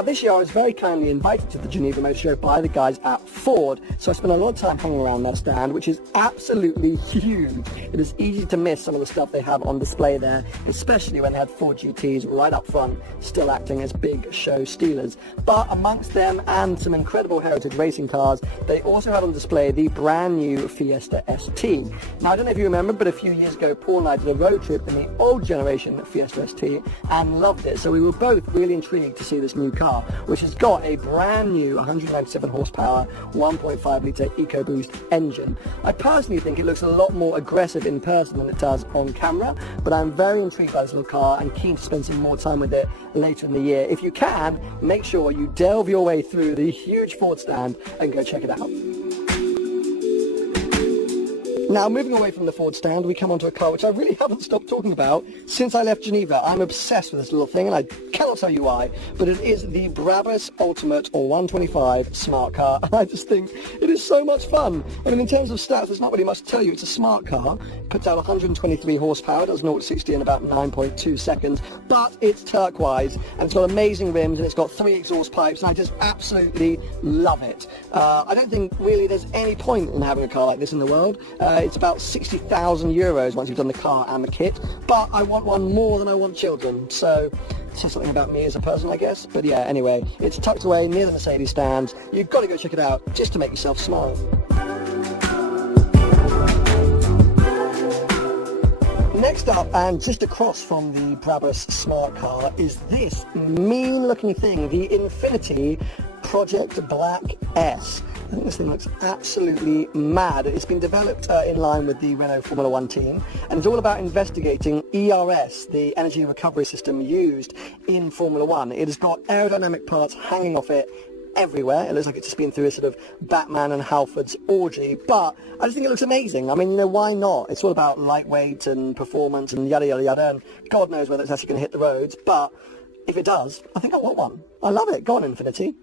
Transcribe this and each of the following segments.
Now this year I was very kindly invited to the Geneva Motor Show by the guys at Ford, so I spent a lot of time hanging around their stand, which is absolutely huge. It is easy to miss some of the stuff they have on display there, especially when they had Ford GTs right up front, still acting as big show stealers. But amongst them and some incredible heritage racing cars, they also had on display the brand new Fiesta ST. Now I don't know if you remember, but a few years ago Paul and I did a road trip in the old generation Fiesta ST and loved it, so we were both really intrigued to see this new car, which has got a brand new 197 horsepower 1.5 litre EcoBoost engine. I personally think it looks a lot more aggressive in person than it does on camera, but I'm very intrigued by this little car and keen to spend some more time with it later in the year. If you can, make sure you delve your way through the huge Ford stand and go check it out. Now, moving away from the Ford stand, we come onto a car which I really haven't stopped talking about since I left Geneva. I'm obsessed with this little thing, and I cannot tell you why, but it is the Brabus Ultimate 125 smart car. I just think it is so much fun. I mean, in terms of stats, there's not really much to tell you. It's a smart car, puts out 123 horsepower, does 0 to 60 in about 9.2 seconds, but it's turquoise, and it's got amazing rims, and it's got 3 exhaust pipes, and I just absolutely love it. I don't think really there's any point in having a car like this in the world. It's about 60,000 euros once you've done the car and the kit, but I want one more than I want children, so it says something about me as a person, I guess. But yeah, anyway, it's tucked away near the Mercedes stands. You've got to go check it out just to make yourself smile. Next up, and just across from the Brabus smart car, is this mean looking thing, the Infiniti Project Black S. I think this thing looks absolutely mad. It's been developed in line with the Renault Formula One team, and it's all about investigating ERS, the energy recovery system used in Formula One. It has got aerodynamic parts hanging off it everywhere. It looks like it's just been through a sort of Batman and Halford's orgy, but I just think it looks amazing. I mean, you know, why not? It's all about lightweight and performance and yada yada yada, and God knows whether it's actually going to hit the roads, but if it does, I think I want one. I love it. Go on, Infiniti.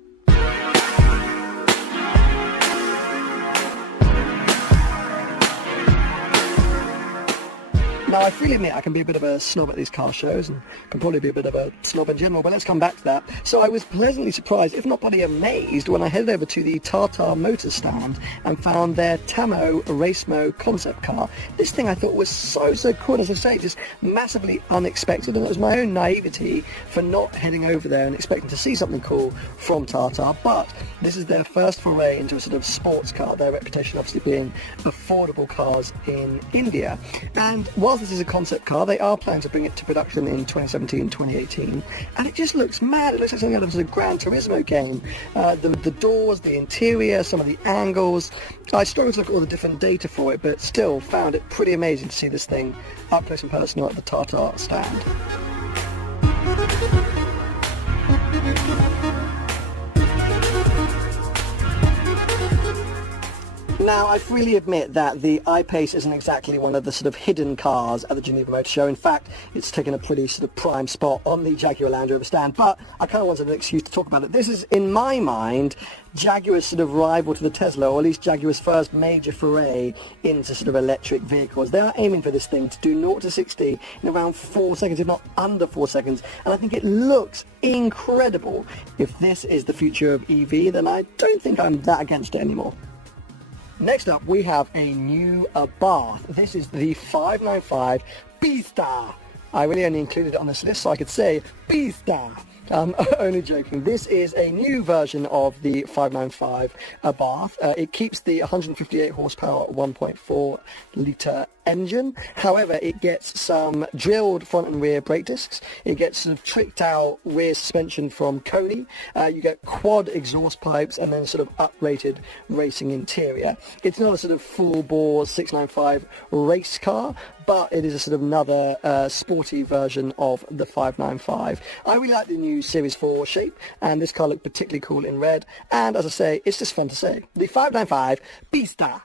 Now, I freely admit I can be a bit of a snob at these car shows, and can probably be a bit of a snob in general, but let's come back to that. So I was pleasantly surprised, if not bloody amazed, when I headed over to the Tata Motors stand and found their Tamo Racemo concept car. This thing I thought was so cool, as I say, just massively unexpected, and it was my own naivety for not heading over there and expecting to see something cool from Tata, but this is their first foray into a sort of sports car, their reputation obviously being affordable cars in India. And whilst this is a concept car, they are planning to bring it to production in 2017, 2018, and it just looks mad. It looks like something out of a Gran Turismo game. The doors, the interior, some of the angles. I struggled to look at all the different data for it, but still found it pretty amazing to see this thing up close and personal at the Tata stand. Now, I freely admit that the I-Pace isn't exactly one of the sort of hidden cars at the Geneva Motor Show. In fact, it's taken a pretty sort of prime spot on the Jaguar Land Rover stand, but I kind of wanted an excuse to talk about it. This is, in my mind, Jaguar's sort of rival to the Tesla, or at least Jaguar's first major foray into sort of electric vehicles. They are aiming for this thing to do 0 to 60 in around 4 seconds, if not under 4 seconds, and I think it looks incredible. If this is the future of EV, then I don't think I'm that against it anymore. Next up, we have a new Bath. This is the 595 Pista. I really only included it on this list so I could say Pista. Only joking. This is a new version of the 595 Bath. It keeps the 158 horsepower 1.4 litre engine. However, it gets some drilled front and rear brake discs. It gets sort of tricked out rear suspension from Koni. You get quad exhaust pipes and then sort of uprated racing interior. It's not a sort of full bore 695 race car, but it is a sort of another sporty version of the 595. I really like the new Series 4 shape, and this car looked particularly cool in red, and as I say, it's just fun to say. The 595 Pista.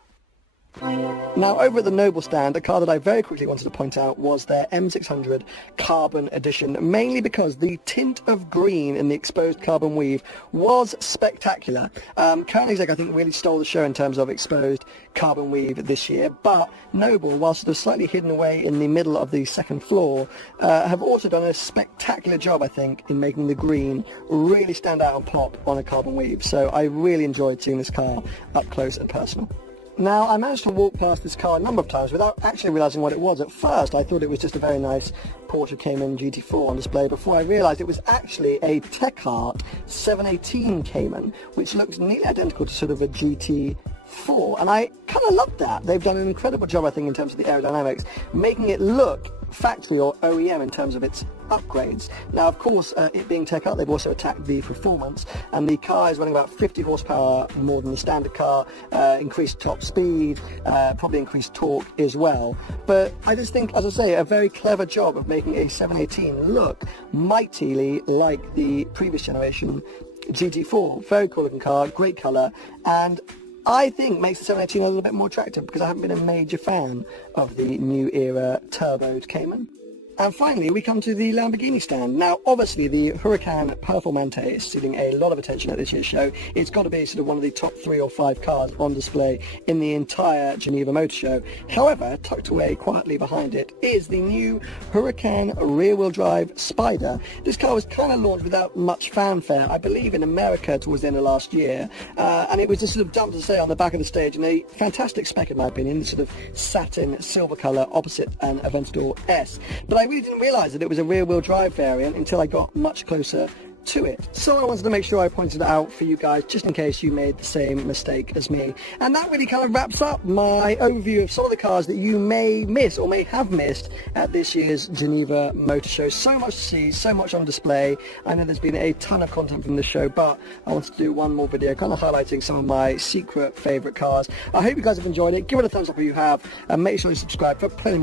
Now, over at the Noble stand, a car that I very quickly wanted to point out was their M600 Carbon Edition, mainly because the tint of green in the exposed carbon weave was spectacular. Koenigsegg, I think, really stole the show in terms of exposed carbon weave this year, but Noble, whilst sort of slightly hidden away in the middle of the second floor, have also done a spectacular job, I think, in making the green really stand out and pop on a carbon weave. So I really enjoyed seeing this car up close and personal. Now, I managed to walk past this car a number of times without actually realising what it was. At first, I thought it was just a very nice Porsche Cayman GT4 on display before I realised it was actually a Tech-Art 718 Cayman, which looks nearly identical to sort of a GT4, and I kind of loved that. They've done an incredible job, I think, in terms of the aerodynamics, making it look factory or OEM in terms of its upgrades. Now, of course, it being Tech-Art, they've also attacked the performance, and the car is running about 50 horsepower more than the standard car, increased top speed, probably increased torque as well. But I just think, as I say, a very clever job of making a 718 look mightily like the previous generation GT4. Very cool looking car, great colour, and I think makes the 718 a little bit more attractive because I haven't been a major fan of the new era turboed Cayman. And finally, we come to the Lamborghini stand. Now, obviously, the Huracan Performante is stealing a lot of attention at this year's show. It's got to be sort of one of the top 3 or 5 cars on display in the entire Geneva Motor Show. However, tucked away quietly behind it is the new Huracan rear-wheel drive Spider. This car was kind of launched without much fanfare, I believe, in America towards the end of last year. And it was just sort of dumped, to say, on the back of the stage in a fantastic spec, in my opinion, the sort of satin silver colour opposite an Aventador S. But I really didn't realise that it was a rear-wheel drive variant until I got much closer to it. So I wanted to make sure I pointed it out for you guys, just in case you made the same mistake as me. And that really kind of wraps up my overview of some of the cars that you may miss or may have missed at this year's Geneva Motor Show. So much to see, so much on display. I know there's been a ton of content from the show, but I wanted to do one more video kind of highlighting some of my secret favourite cars. I hope you guys have enjoyed it. Give it a thumbs up if you have, and make sure you subscribe for plenty more